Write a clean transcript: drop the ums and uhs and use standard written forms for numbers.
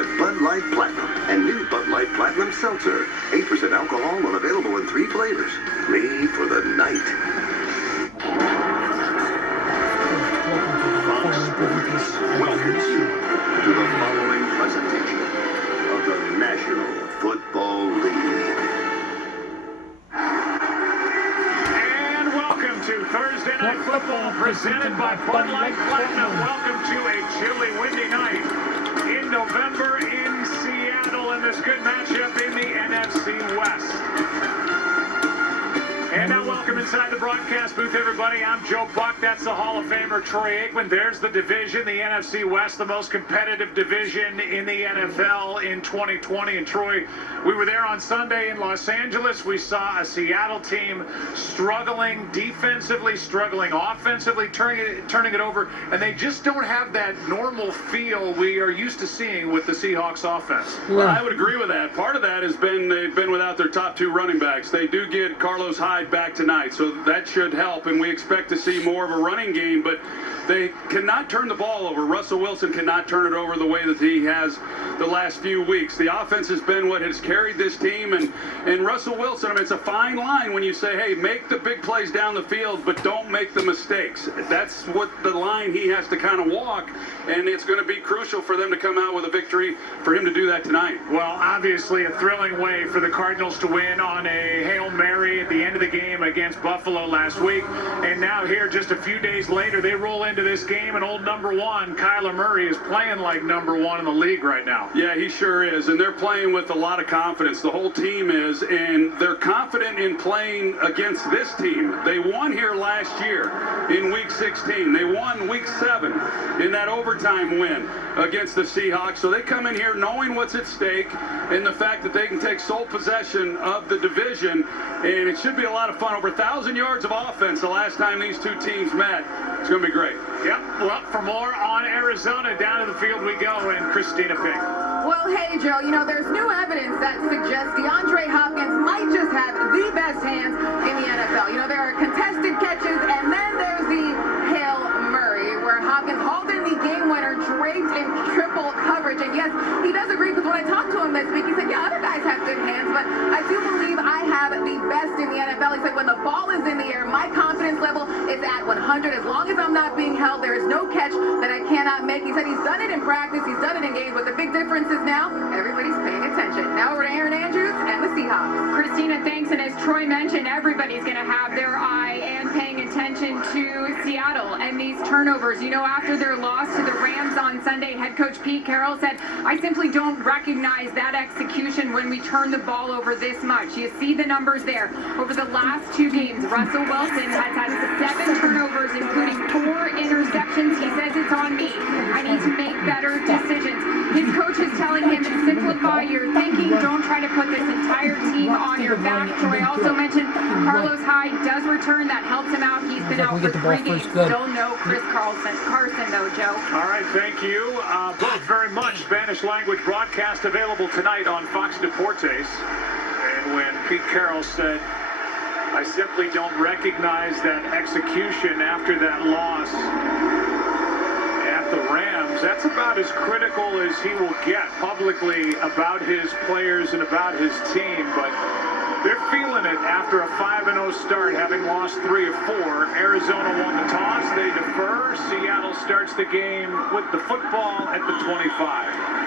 by Bud Light Platinum and new Bud Light Platinum Seltzer. 8% alcohol and available in 3 flavors. Made for the night. Fox Sports welcomes you to the following presentation of the National Football League. And welcome to Thursday Night Football presented by Bud Light Platinum. Welcome to a chilly, windy night in November in Seattle in this good matchup in the NFC West. And now welcome inside the broadcast booth, everybody. I'm Joe Buck. That's the Hall of Famer Troy Aikman. There's the division, the NFC West, the most competitive division in the NFL in 2020. And Troy, we were there on Sunday in Los Angeles. We saw a Seattle team struggling defensively, struggling offensively, turning it over. And they just don't have that normal feel we are used to seeing with the Seahawks offense. Well, I would agree with that. Part of that has been they've been without their top 2 running backs. They do get Carlos Hyde back tonight, so that should help, and we expect to see more of a running game, but they cannot turn the ball over. Russell Wilson cannot turn it over the way that he has the last few weeks. The offense has been what has carried this team, and Russell Wilson, I mean, it's a fine line when you say, hey, make the big plays down the field, but don't make the mistakes. That's what the line he has to kind of walk, and it's going to be crucial for them to come out with a victory for him to do that tonight. Well, obviously a thrilling way for the Cardinals to win on a Hail Mary at the end of the game against Buffalo last week, and now here just a few days later they roll into this game, and old number 1 Kyler Murray is playing like number 1 in the league right now. Yeah, he sure is, and they're playing with a lot of confidence. The whole team is, and they're confident in playing against this team. They won here last year in Week 16. They won Week 7 in that overtime win against the Seahawks. So they come in here knowing what's at stake and the fact that they can take sole possession of the division, and it should be a lot of fun. Over 1,000 yards of offense the last time these two teams met. It's going to be great. Yep. Well, for more on Arizona, down to the field we go, and Christina Fink. Well, hey, Joe, you know, there's new evidence that suggests DeAndre Hopkins might just have the best hands in the NFL. You know, there are contested catches, and then there's the Hail Murray, where Hopkins hauled in the game winner, draped in triple coverage. And yes, he does agree, because when I talked to him this week, he said, yeah, other guys have good hands, but I do believe I have the best in the NFL. He said, when the ball is in the air, my confidence level is at 100. As long as I'm not being held, there is no catch that I cannot make. He said he's done it in practice, he's done it in games, but the big difference is now everybody's paying attention. Now we're to Aaron Andrews and the Seahawks. Christina, thanks. And as Troy mentioned, everybody's going to have their eye and paying attention to Seattle and these turnovers. You know, after their loss to the Rams on Sunday, head coach Pete Carroll said, I simply don't recognize that execution when we turn the ball over this much. You see the numbers there. Over the last 2 games, Russell Wilson has had 7 turnovers, including 4 interceptions. He says it's on me. I need to make better decisions. His coach is telling him to simplify your thinking. Don't try to put this entire team on your back. Troy also mentioned Carlos Hyde does return. That helps him out. He's been out for 3 games. Still no Chris Carson, though, Joe. All right, thank you both very much. Spanish language broadcast available tonight on Fox Deportes. And when Pete Carroll said, I simply don't recognize that execution after that loss at the Rams, that's about as critical as he will get publicly about his players and about his team. But they're feeling it after a 5-0 start, having lost 3 of 4. Arizona won the toss. They defer. Seattle starts the game with the football at the 25.